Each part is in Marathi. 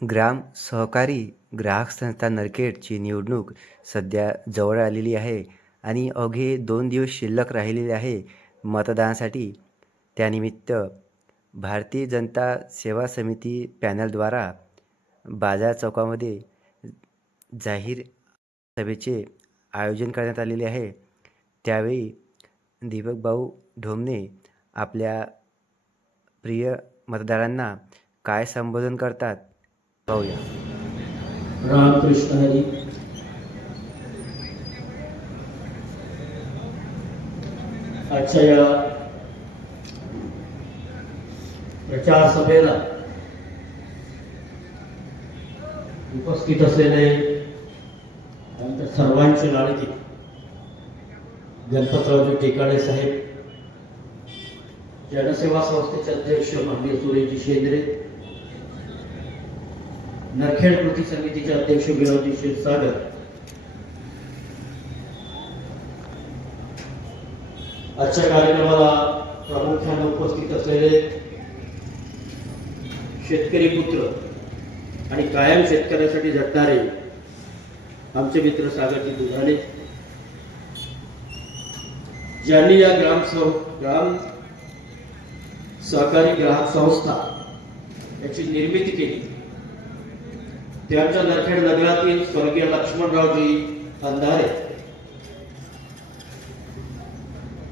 ग्राम सहकारी ग्राहक संस्था नरखेडची निवडणूक सध्या जवळ आलेली आहे आणि अवघे दोन दिवस शिल्लक राहिलेले आहे मतदानासाठी. त्यानिमित्त भारतीय जनता सेवा समिती पॅनलद्वारा बाजार चौकामध्ये जाहीर सभेचे आयोजन करण्यात आलेले आहे. त्यावेळी दीपक भाऊ ढोमणे आपल्या प्रिय मतदारांना काय संबोधन करतात? पाहूया रामकृष्ण हरी या। प्रचार सभेला उपस्थित असलेले आमच्या सर्वांचे लाडके गणपतरावजी टेकाडे साहेब, जनसेवा संस्थेचे अध्यक्ष माननीय सुरेशजी शेंद्रे नरखेड कृती समितीचे अध्यक्ष विनोदी क्षीरसागर आजच्या कार्यक्रमाला प्रामुख्याने उपस्थित असलेले शेतकरी पुत्र आणि कायम शेतकऱ्यासाठी झटणारे आमचे मित्र सागरजी दुधाणे. ज्यांनी या ग्राम सह ग्राम सहकारी ग्राहक संस्था याची निर्मिती केली. त्यांच्या नरखेड नगरातील स्वर्गीय लक्ष्मणरावजी अंधारे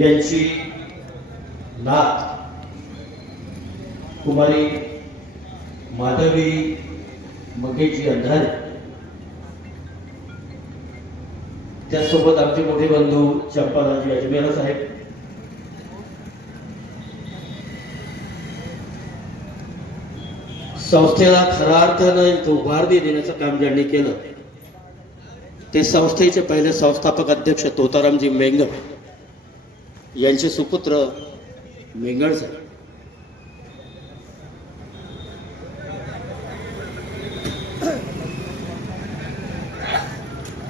यांची नात कुमारी माधवी मगेजी अंधारे. त्यासोबत आमचे मोठे बंधू चंपाराजी अजमेरा साहेब संस्थेला खरा अर्थानं एक उभारणी देण्याचं काम ज्यांनी केलं ते संस्थेचे पहिले संस्थापक अध्यक्ष तोतारामजी मेंगण यांचे सुपुत्र मेंगण साहेब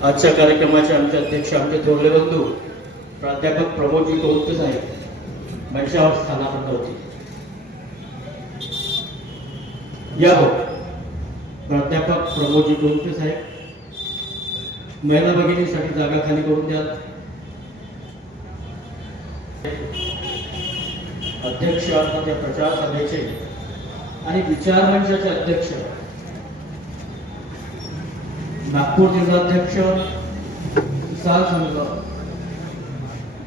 आजच्या कार्यक्रमाचे आमचे अध्यक्ष आमचे थोरले बंधू प्राध्यापक प्रमोदजी कौत्ते साहेब मंचावर स्थानापन्न होते या प्राध्यापक प्रमोदजी टोलके साहेब. महिला भगिनीसाठी जागा खाली करून द्या. अध्यक्ष त्या प्रचार सभेचे आणि विचार मंचाचे अध्यक्ष. नागपूर जिल्हाध्यक्ष किसान संघ.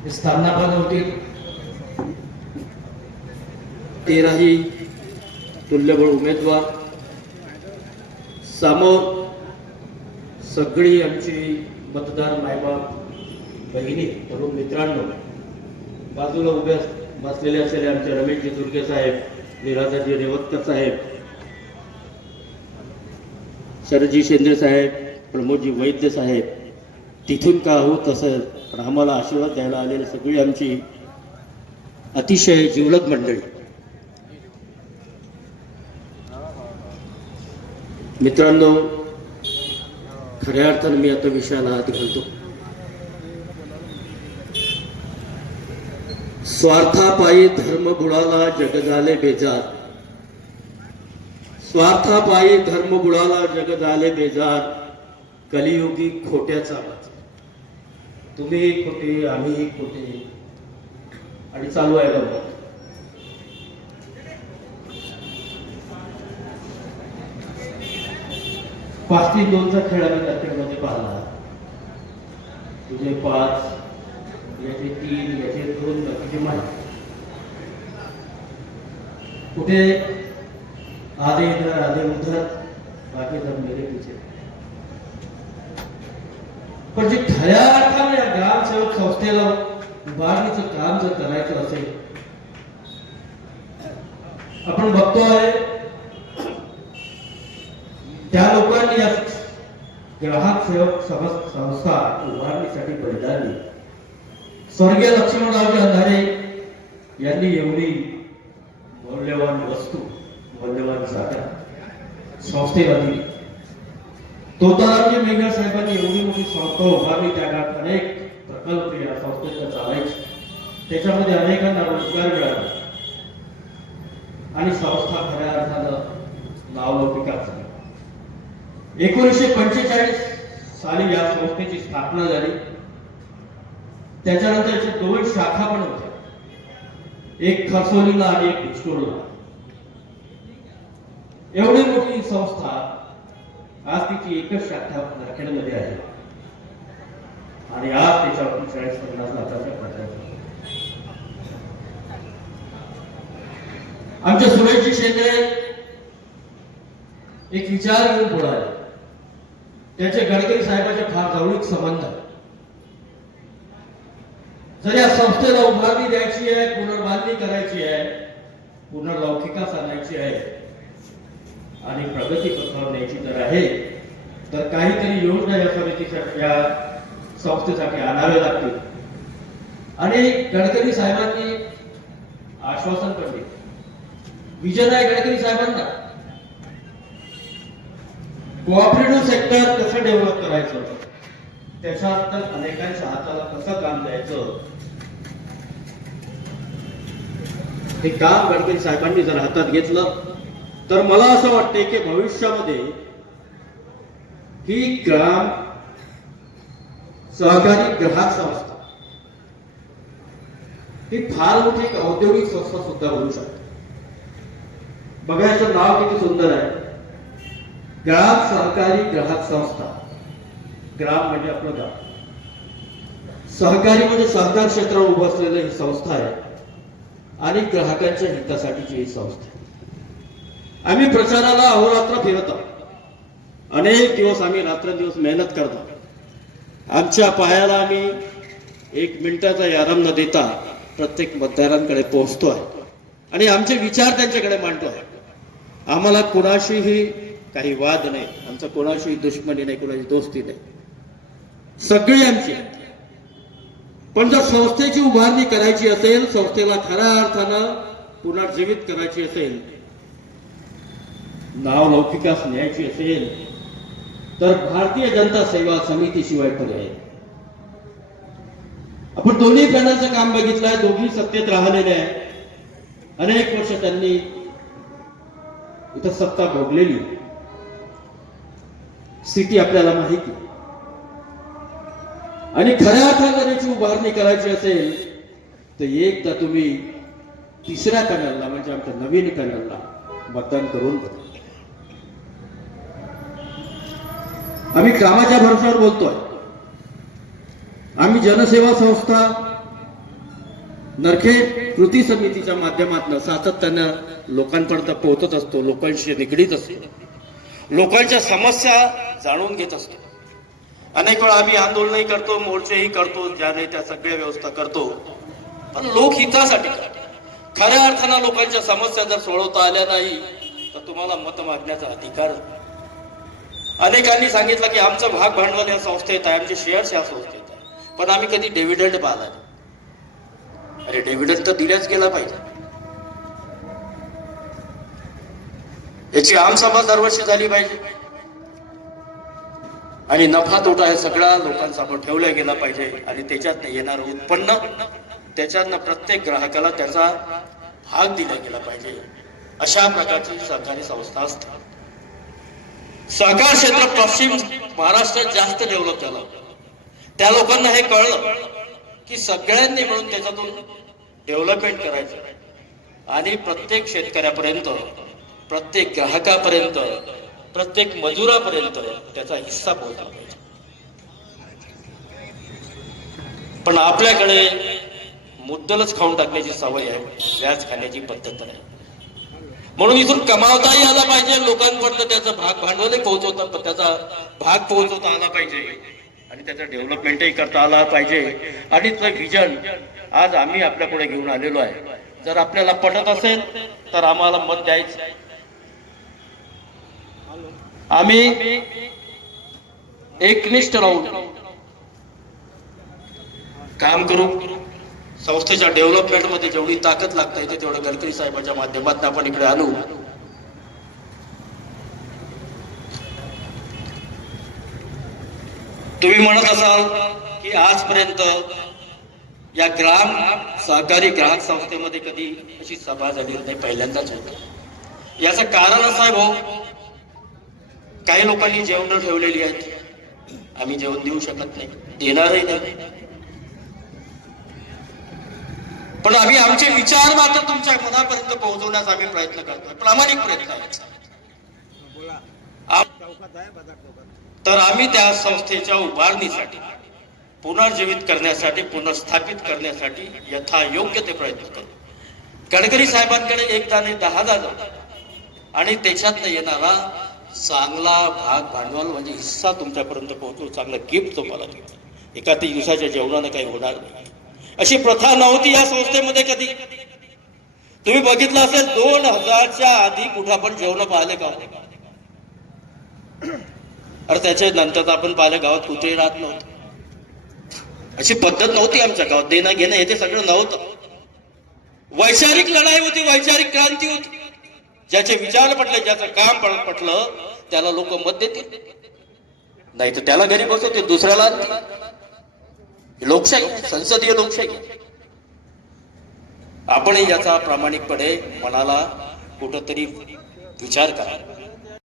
हे होतील. तेराही तुल्यबळ उमेदवार. समोर सगळी आमची मतदार मायबाप बहिणी तरुण मित्रांनो बाजूला उभे बसलेले असलेले आमचे रमेशजी दुर्गे साहेब निराधाजी रेवतकर साहेब शरदजी शेंद्रे साहेब प्रमोदजी वैद्य साहेब तिथून का हो तसं पण आम्हाला आशीर्वाद द्यायला आलेली सगळी आमची अतिशय जिवलग मंडळी. मित्रांनो खऱ्या अर्थानं मी आता विषयाला हात घालतो. स्वार्थापायी धर्म बुडाला जग झाले बेजार. स्वार्थापायी धर्म बुडाला जग झाले बेजार. कलियुगी खोट्याचा वाच. तुम्ही खोटे आम्ही खोटे. आणि चालू आहे बघा. पाच तीन दोनचा खेळ आम्ही क्रिकेटमध्ये पाहिला तुझे पाच याचे तीन याचे दोन बाकीचे माहिती कुठे? आधे इधर आधे उधर बाकी सब मेरे पीछे. पण जे खऱ्या अर्थाने या ग्रामसेवक संस्थेला उभारणीचं काम जर करायचं असेल आपण बघतो आहे त्या लोकांनी या ग्राहक सेवक संस्था उभारणीसाठी बलिदान दिले स्वर्गीय लक्ष्मणरावजी अंधारे यांनी एवढी मौल्यवान वस्तू मौल्यवान जागा संस्थेला दिली. तोतारामजी मेघर साहेबांनी एवढी मोठी संस्था उभारली त्या काळात अनेक प्रकल्प या संस्थेचा चालायचे. त्याच्यामध्ये अनेकांना रोजगार मिळाला. आणि संस्था खऱ्या अर्थानं नावलौकिकात झाली एकोणीसशे पंचेचाळीस साली या संस्थेची स्थापना झाली. त्याच्यानंतर याच्या दोन शाखा पण होत्या. एक खरसोलीला आणि एक बिचकोडला एवढी मोठी संस्था आज तिची एकच शाखा नरखेडमध्ये आहे. आणि आज त्याच्यावरती चाळीस पन्नास लाखाचा प्रचार आमच्या सुरेशजी शेंद्रे एक विचार घेऊन पुढे आले त्याचे गडकरी साहेबांचे फार जवळीक संबंध. जर या संस्थेला उभारणी द्यायची आहे पुनर्बांधणी करायची आहे पुनर्लौकिकास आणायची आहे आणि प्रगती पथावर न्यायची जर आहे तर काहीतरी योजना या समितीसाठी या संस्थेसाठी आणाव्या लागतील. आणि गडकरी साहेबांनी आश्वासन पण दिले. विजय नाही गडकरी साहेबांना कोऑपरेटिव्ह सेक्टर कसं डेव्हलप करायचं? त्याच्यात अनेकांच्या हाताला कसं काम द्यायचं? हे काम गडकरी साहेबांनी जर हातात घेतलं तर मला असं वाटतंय की भविष्यामध्ये ही ग्राम सहकारी ग्राहक संस्था ही फार मोठी एक औद्योगिक संस्था सुद्धा बनू शकते. बघायचं नाव किती सुंदर आहे. ग्राहक सहकारी ग्राहक संस्था. ग्राम म्हणजे आपलं गाव. सहकारी म्हणजे सहकार क्षेत्रावर उभं असलेलं ही संस्था आहे आणि ग्राहकांच्या हितासाठीची ही संस्था आहे. आम्ही प्रचाराला अहोरात्र फिरत आहोत. अनेक दिवस आम्ही रात्रंदिवस मेहनत करतो आमच्या पायाला आम्ही एक मिनिटाचा आराम न देता प्रत्येक मतदारांकडे पोहोचतो आहे आणि आमचे विचार त्यांच्याकडे मांडतो आहे आम्हाला कुणाशीही काही वाद नाही. आमचं कोणाशीही दुश्मनी नाही कोणाची दोस्ती नाही. सगळी आमची पण जर संस्थेची उभारणी करायची असेल संस्थेला खऱ्या अर्थानं पुनर्जीवित करायची असेल नाव लौकिकास न्यायची असेल तर भारतीय जनता सेवा समितीशिवाय पर्याय आपण दोन्ही पॅनलचं काम बघितलंय दोघी सत्तेत राहिलेले आहे अनेक वर्ष त्यांनी इथं सत्ता भोगलेली. सिटी आपल्याला माहिती. आणि खऱ्या अर्थाने उभारणी करायची असेल तर एकदा तुम्ही तिसऱ्या पॅनलला म्हणजे आमच्या नवीन पॅनलला मतदान करून आम्ही कामाच्या भरोशावर बोलतोय. आम्ही जनसेवा संस्था नरखे कृती समितीच्या माध्यमातून सातत्यानं लोकांपर्यंत पोहोचत असतो लोकांशी निगडीत असतो. लोकांच्या समस्या जाणून घेत असतो. अनेक वेळा आम्ही आंदोलनही करतो मोर्चेही करतो ज्याने त्या सगळ्या व्यवस्था करतो. पण लोकहितासाठी खऱ्या अर्थानं लोकांच्या समस्या जर सोडवता आल्या नाही तर तुम्हाला मत मागण्याचा अधिकार अनेकांनी सांगितलं की आमचं भाग भांडवल या संस्थेत आहे आमचे शेअर्स या संस्थेत आहे. पण आम्ही कधी डिव्हिडंड पाहिला नाही. अरे डिव्हिडंड तर दिल्याच गेला पाहिजे. याची आमसभा दरवर्षी झाली पाहिजे. आणि नफा तोटा हे सगळा लोकांसमोर ठेवला गेला पाहिजे आणि त्याच्यात येणारं उत्पन्न त्याच्यातनं प्रत्येक ग्राहकाला त्याचा भाग दिला गेला पाहिजे. अशा प्रकारची सहकारी संस्था असते. सहकार क्षेत्र पश्चिम महाराष्ट्रात जास्त डेव्हलप झालं. त्या लोकांना हे कळलं की सगळ्यांनी मिळून त्याच्यातून डेव्हलपमेंट करायचं. आणि प्रत्येक शेतकऱ्यापर्यंत प्रत्येक ग्राहकापर्यंत प्रत्येक मजुरापर्यंत त्याचा हिस्सा पोहोचला पाहिजे. पण आपल्याकडे मुद्दलच खाऊन टाकण्याची सवय आहे व्याज खाण्याची पद्धत आहे म्हणून इथून कमावताही आला पाहिजे लोकांपर्यंत त्याचा भाग भांडवलही पोहोचवता त्याचा भाग पोहोचवता आला पाहिजे. आणि त्याचं डेव्हलपमेंटही करता आला पाहिजे. आणि ते व्हिजन आज आम्ही आपल्यापुढे घेऊन आलेलो आहे. जर आपल्याला पटत असेल तर आम्हाला मत द्यायचं. आम्ही एकनिष्ठ राहून काम करू संस्थेच्या डेव्हलपमेंटमध्ये जेवढी ताकद लागता येते तेवढं गडकरी साहेबांच्या माध्यमातून आपण इकडे आणू तुम्ही म्हणत असाल की आजपर्यंत या ग्राम सहकारी ग्राहक संस्थेमध्ये कधी अशी सभा झाली नाही पहिल्यांदाच होत. याचं कारण असं आहे भाऊ काही लोकांनी जेवण ठेवलेली आहेत. आम्ही जेवण देऊ शकत नाही. देणारही नाही. पण आम्ही आमचे विचार मात्र तुमच्या मनापर्यंत पोहोचवण्याचा आम्ही प्रयत्न करतोय. प्रामाणिक प्रयत्न तर आम्ही त्या संस्थेच्या उभारणीसाठी पुनर्जीवित करण्यासाठी पुनर्स्थापित करण्यासाठी यथायोग्य ते प्रयत्न करू. गडकरी साहेबांकडे एकदा नाही दहादा जाऊ. आणि त्याच्यात येणारा चांगला भाग भांडवल म्हणजे हिस्सा तुमच्यापर्यंत पोहोचतो चांगलं गिफ्ट तुम्हाला देतो एका ते दिवसाच्या जेवणानं काही होणार नाही. अशी प्रथा नव्हती या संस्थेमध्ये कधी. तुम्ही बघितलं असेल दोन हजारच्या आधी कुठं आपण जेवण पाहिले का अरे त्याच्या नंतर आपण पाहिलं गावात कुठेही राहत नव्हतं. अशी पद्धत नव्हती आमच्या गावात. देणं घेणं हे ते सगळं नव्हतं. वैचारिक लढाई होती वैचारिक क्रांती होती. ज्याचे विचार पटले ज्याचं काम पटलं त्याला लोक मत देतील. नाही तर त्याला घरी बसवतील दुसऱ्याला लोकशाही संसदीय लोकशाही. आपण याचा प्रामाणिकपणे मनाला कुठंतरी विचार करा.